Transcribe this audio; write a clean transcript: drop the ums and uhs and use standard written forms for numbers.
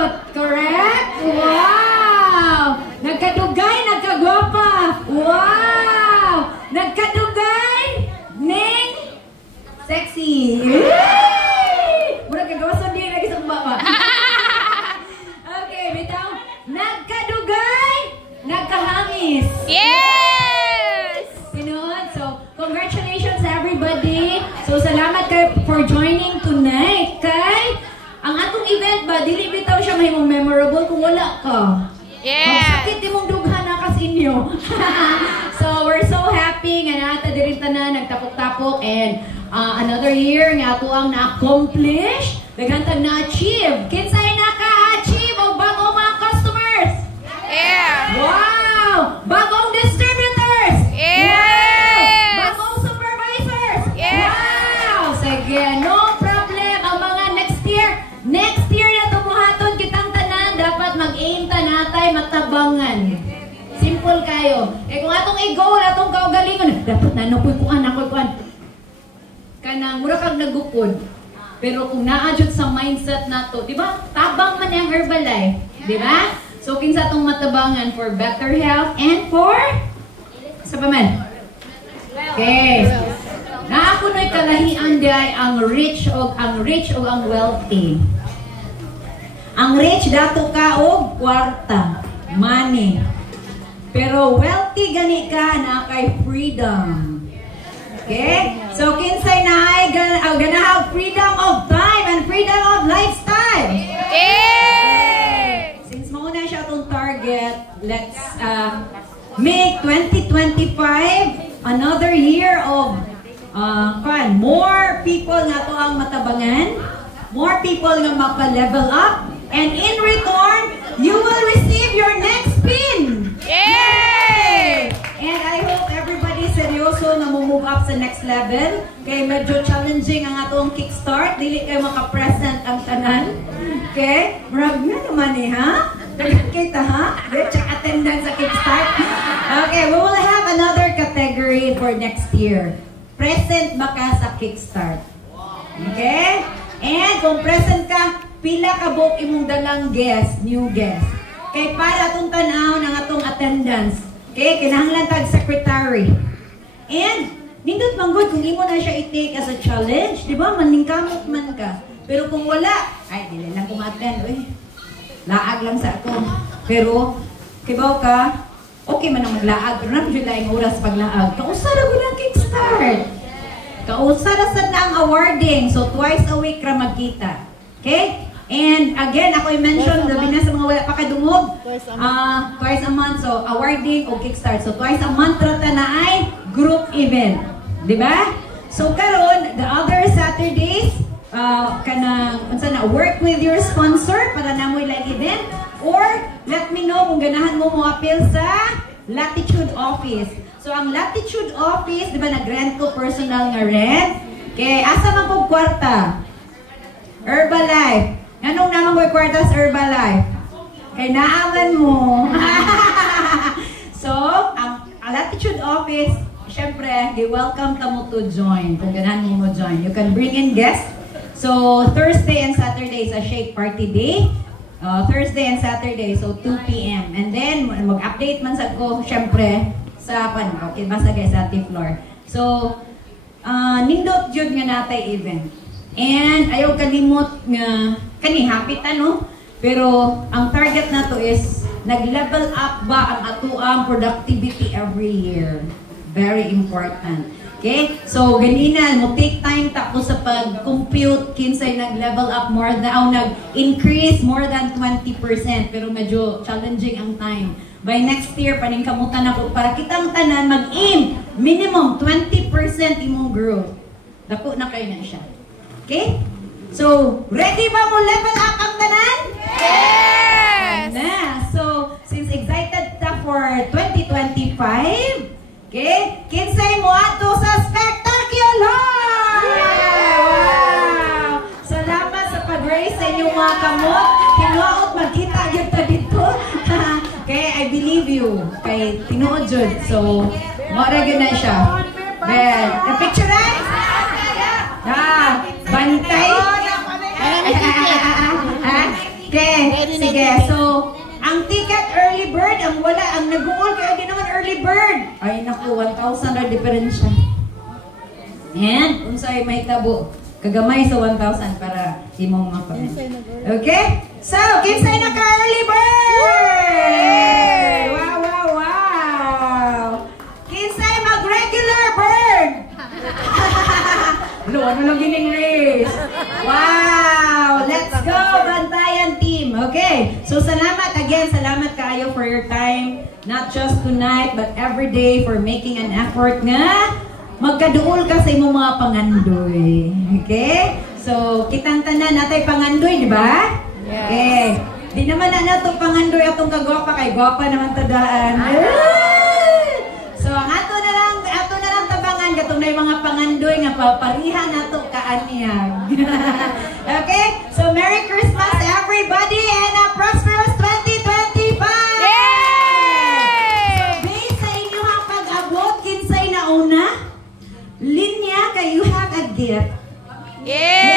cute. Correct? Wow! Nagkadugay, nagkagwapa. Wow! Nagkadugay, ning sexy. Mura kagawasan din lagi sa baba. Okay, bitaw. Nagkadugay, nagkahangis. Yes! Pinuod. So, congratulations everybody. So, salamat kayo for joining tonight. Kay, ang atong event ba, dili bitaw siya mahimong memorable kung wala ka. Yeah! Magsakit yung dughan na kas inyo. So, we're so happy nga nata diri tanan nagtapok-tapok and another year nga ato ang na-accomplish. Daghantag na-achieve. Kinsay naka-achieve og bagong mga customers? Yeah! Wow! Bagong distributors! Yeah! Wow! Bagong supervisors! Yeah! Wow! Sige, no problem. Ang mga next year na tumuhaton kitang tanan, dapat mag-aim ta natay matabangan. Simple kayo. Eh kung atong i-goal, atong kaugalingon, dapat nanupoy kuan, kanang mura kag nagukod. Pero kung naadjud sa mindset nato, di ba? Tabang man ang Herbalife, di ba? So kinsa atong matabangan for better health and for sa paman. Okay. Naakunoy kalahian day ang rich o ang wealthy. Ang rich dato ka og kwarta, money. Pero wealthy gani ka na kay freedom. Okay? So, kinsay na ay gonna have freedom of time and freedom of lifestyle. Yeah! Since mauna siya itong target, let's make 2025 another year of more people nga to ang matabangan, more people nga mapa-level up, and in return, you will receive your next pin. Yay! And I hope everybody seryoso na move up sa next level. Kaya medyo challenging ang atong kickstart. Dili kayo makapresent ang tanan. Okay? Marag na naman ha? Kita ha? Check attendance sa kickstart. Okay, we will have another category for next year. Present ba ka sa kickstart? Okay? And kung present ka, pila ka book imong dalang guest, new guest. Kay para atong tanaw ng atong attendance. Okay, kinahanglan tag secretary. And nindot manggod kung imo na siya i-take as a challenge, di ba? Maningkamot man ka. Pero kung wala, ay dili lang kumaten, oy. Laag lang sa ako. Pero kibaw ka, okay man ang maglaag, pero na laing oras paglaag. Kausa ra gud ang kickstart. Kausa ra sad na ang awarding. So twice a week ra magkita. Okay? And again, ako i-mention, labi na sa mga wala pa kadungog, twice a month, so awarding o kickstart. So twice a month rata na ay group event. Diba? So karon the other Saturdays, work with your sponsor para na mo ilang event, or let me know kung ganahan mo appeal sa Latitude Office. So ang Latitude Office, diba nag-rent ko personal nga rent? Okay, asa man po kwarta? Herbalife. Anong naman ko kwarta sa Herbalife? Kay naaman mo. So, ang Latitude Office, syempre, welcome ka mo to join. Kung ganahan mo join. You can bring in guests. So, Thursday and Saturday is a shake party day. Thursday and Saturday, so 2 p.m. And then, mag-update man sa ko, syempre, sa okay, basta guys, sa floor. So, nindot jud nga natay event. And ayaw kalimot nga kani happy ta no, pero ang target nato is nag-level up ba ang atuang productivity every year. Very important. Okay? So ganina mo take time ta ko sa pag-compute kinsay nag-level up more than nag-increase more than 20%, pero medyo challenging ang time. By next year paningkamutan ako para kitang tanan mag-aim minimum 20% imong growth. Dako na kayo na siya. Okay? So, ready ba mo level up ang tanan? Yes! Na. So, since excited ta for 2025, okay? Kinsay mo ato sa spectacular! Wow! Salamat sa pag-raise sa inyong mga kamot. Tinuot, magkita yun ta dito. Okay, I believe you. Kay tinuod yun. So, mora yun na siya. Well, the picture right? Bantay. Okay. early bird, ang wala, ang nag-uol kaya di naman early bird. Ay naku, 1,000 na diferensya. And, unsay may tabo, kagamay sa 1,000 para imong makamit. Okay? So, kinsay na ka early bird? Wow, wow, wow! Kinsay mag-regular bird? Ano lang gining race? Wow! Let's go, Bantayan team! Okay, so salamat again, salamat kayo for your time. Not just tonight, but every day for making an effort nga magkaduol ka sa imong mga pangandoy. Okay? So, kitang tanan natay pangandoy, di ba? Yes. Okay. Di naman na nato pangandoy atong kagwapa kay gwapa naman tadaan. So, ang ato na lang tabangan katong na mga pangandoy nga paparihan nato kaanyag. Okay? So, Merry Christmas everybody and a prosperous 2025! Yay! So, based sa inyong pag-abot, kinsay na una? Linya, you have a gift. Yay!